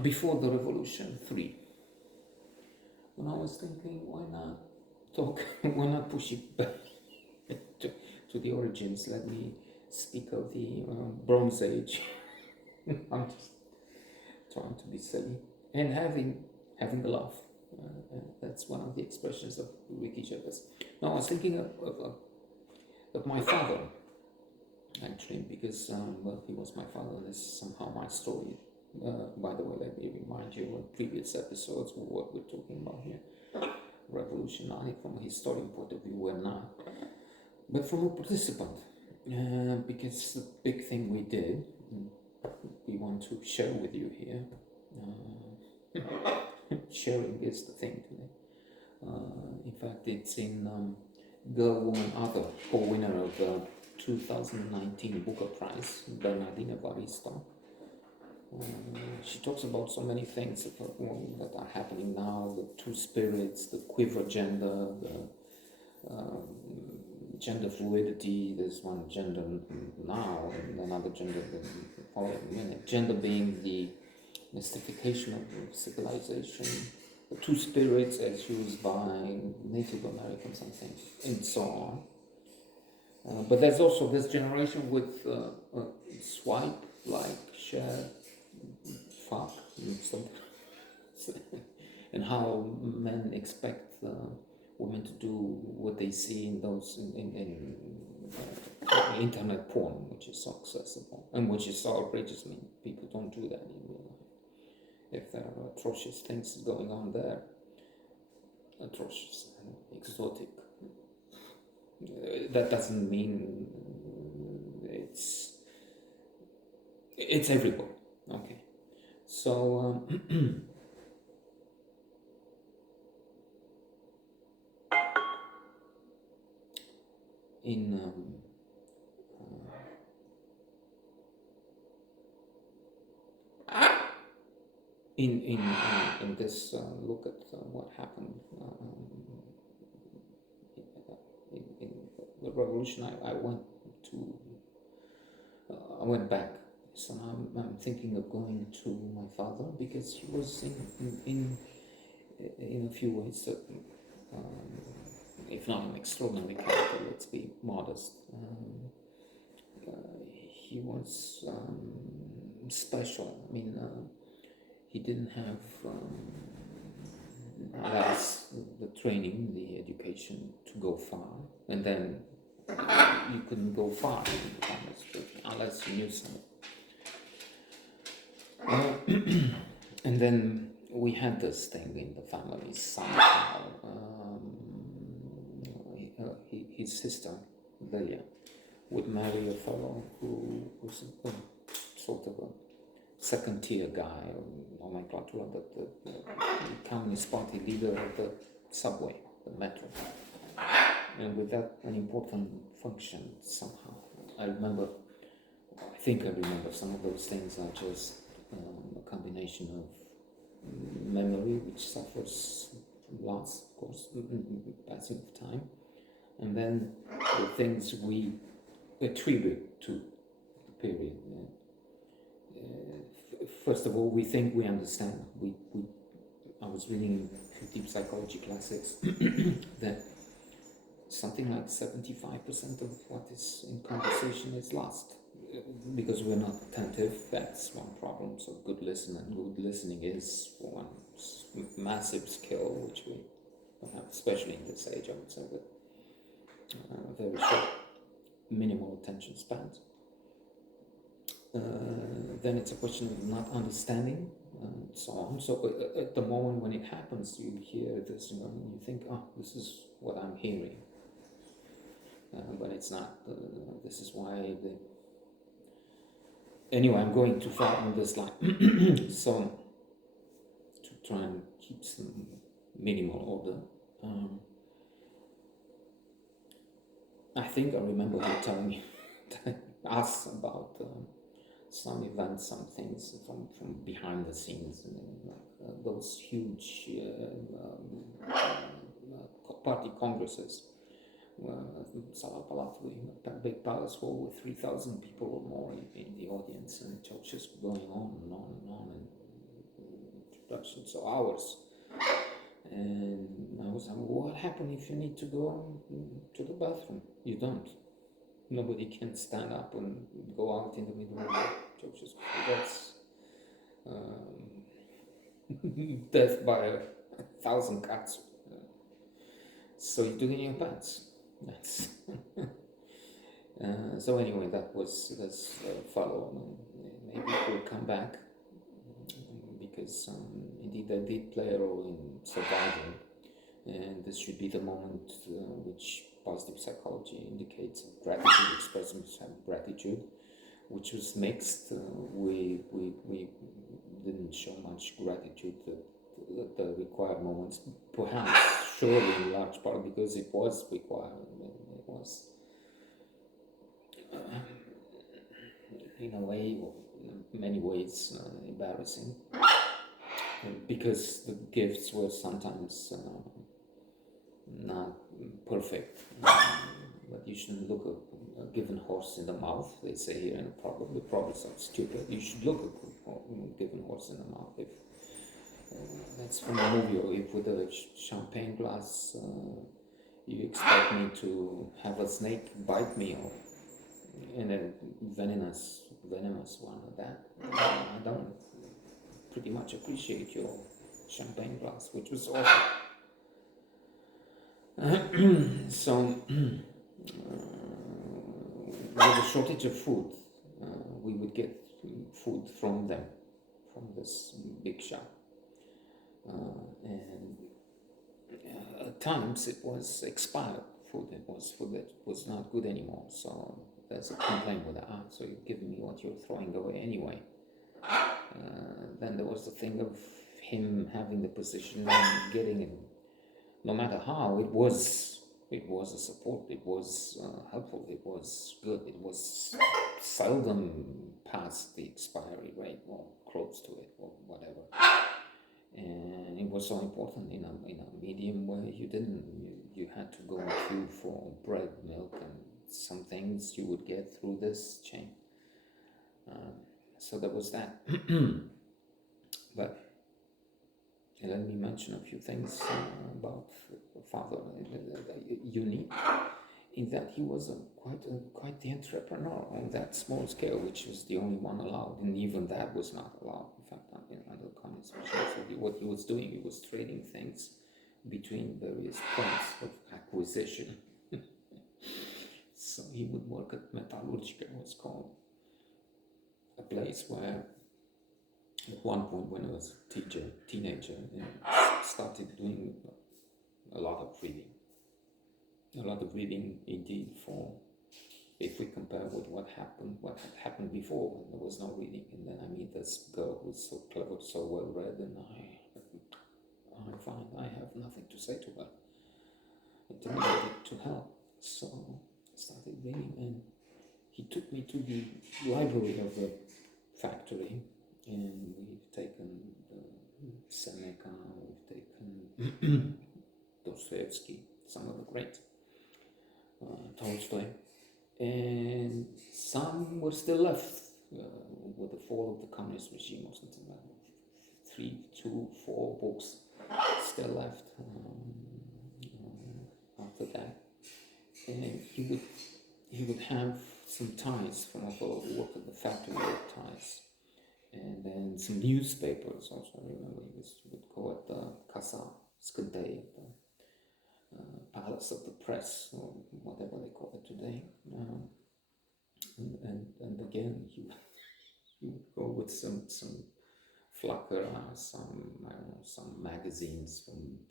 before the revolution, 3. When I was thinking, why not talk, why not push it back to the origins? Let me speak of the Bronze Age. I'm just trying to be silly and having a laugh. That's one of the expressions of Ricky Gervais. Now I was thinking of my father, actually, because well, he was my father, and this is somehow my story. By the way, let me remind you of previous episodes what we're talking about here. Revolution, not from a historian point of view, we're not, but from a participant, because the big thing we did, we want to share with you here. Sharing is the thing today. In fact, it's in Girl, Woman, Other, co-winner of the 2019 Booker Prize, Bernardina Barista. She talks about so many things that are happening now, the two spirits, the quiver gender, the gender fluidity. There's one gender now and another gender the following minute. Gender being the mystification of civilization, the two spirits as used by Native Americans and things, and so on. But there's also this generation with swipe, like, share, fuck, and something, and how men expect women to do what they see in those in internet porn, which is so accessible and which is so outrageous. I mean, people don't do that in real life. If there are atrocious things going on there, atrocious, exotic, that doesn't mean it's everywhere. Okay, so in in this look at what happened in the revolution, I went back. So I'm thinking of going to my father, because he was in a few ways, if not an extraordinary character, let's be modest. He was special. I mean, he didn't have the training, the education to go far, and then you couldn't go far unless you knew something. And then we had this thing in the family somehow. His sister, Lilia, would marry a fellow who was sort of a second-tier guy, or nomenclatura, the Communist Party leader of the subway, the metro. And with that, an important function somehow. I think I remember some of those things are just a combination of memory, which suffers loss, of course, passing of time, and then the things we attribute to the period. First of all, we think we understand. I was reading deep psychology classics that something like 75% of what is in conversation is lost because we're not attentive. That's one problem. So good listening is one massive skill which we don't have, especially in this age. I would say that very short, minimal attention spans. Then it's a question of not understanding and so on. So at the moment when it happens, you hear this, and you think, oh, this is what I'm hearing. But it's not. This is why anyway, I'm going too far on this line. So to try and keep some minimal order. I think I remember you telling us about some events, some things from behind the scenes, and those huge party congresses. Salah Palaflu, a big palace hall with 3,000 people or more in the audience, and talks just going on and on and on, and discussion, so hours. And I was like, what happens if you need to go to the bathroom? You don't. Nobody can stand up and go out in the middle of the churches. That's death by 1,000 cuts. So you do it in your pants. That's so anyway, that's follow. Maybe it will come back because indeed they did play a role in survival, and this should be the moment which positive psychology indicates gratitude, expressing gratitude, which was mixed. We didn't show much gratitude at the required moments, perhaps surely in large part because it was required. It was in a way, in many ways, embarrassing because the gifts were sometimes not perfect. But you shouldn't look a given horse in the mouth. They say here in a proverb. The proverb sounds stupid. You should look a given horse in the mouth. If that's from a movie, or if with a champagne glass you expect me to have a snake bite me, or in a venomous one of that, I don't pretty much appreciate your champagne glass, which was awful. So with a shortage of food, we would get food from them, from this big shop, and at times it was expired food. It was food that was not good anymore. So there's a complaint with that. So you're giving me what you're throwing away anyway. Then there was the thing of him having the position and getting it. No matter how, it was a support. It was helpful. It was good. It was seldom past the expiry rate or close to it or whatever. And it was so important in a medium where you had to go and queue for bread, milk, and some things you would get through this chain. So there was that. But let me mention a few things about Father Uni, in that he was quite the entrepreneur on that small scale, which was the only one allowed, and even that was not allowed. In fact, under the communist regime, so what he was doing, he was trading things between various points of acquisition. So he would work at Metallurgica, it was called, a place where at one point when I was a teenager, started doing a lot of reading indeed, for if we compare with what had happened before when there was no reading. And then I meet this girl who's so clever, so well read, and I find I have nothing to say to her. It needed to help, so I started reading, and he took me to the library of the factory, and we've taken Seneca, we've taken Dostoevsky, some of the great, Tolstoy, and some were still left with the fall of the communist regime or something like that. 4 books still left after that. And he would have some ties from a fellow who worked at the factory with ties. And then some newspapers also. I remember he would go at the Casa Skandei, at the Palace of the Press, or whatever they call it today. And again, he would go with some Flacker, some magazines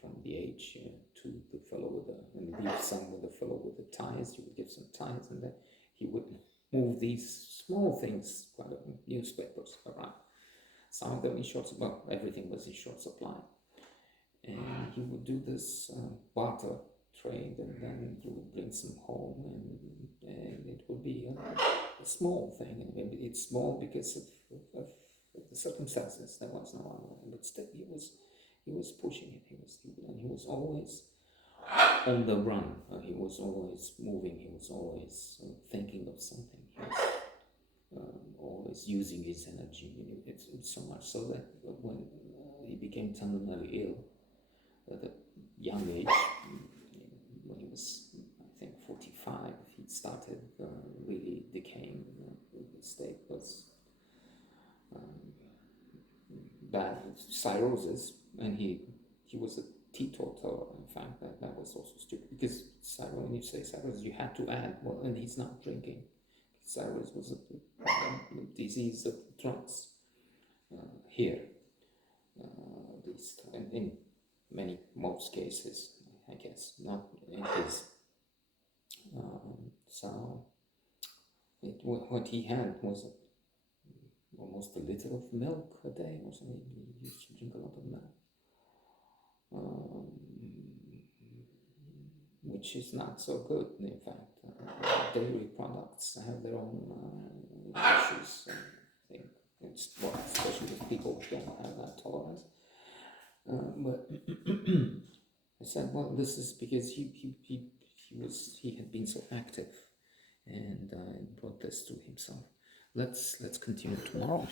from the Age to the fellow and leave some with the fellow with the ties. He would give some ties, and then he would move these small things, quite newspapers around. Some of them in short supply, everything was in short supply. And he would do this barter trade, and then he would bring some home, and it would be a small thing. And maybe it's small because of the circumstances. There was no other way, but still he was pushing it. He was always on the run. He was always moving. He was always thinking of something. He was always using his energy. It's so much so that when he became terminally ill at a young age. When he was, I think, 45, he started really decaying. The state was bad, cirrhosis, and he was a teetotaler. In fact, that was also stupid, because when you say cirrhosis, you had to add, well, and he's not drinking. Cirrhosis was a disease of drugs here, at least in most cases, I guess, not in his. So what he had was almost a liter of milk a day or something. He used to drink a lot of milk, which is not so good. In fact, dairy products have their own issues. I think it's, well, especially with people who don't have that tolerance. But I said, well, this is because he had been so active, and brought this to himself. Let's continue tomorrow.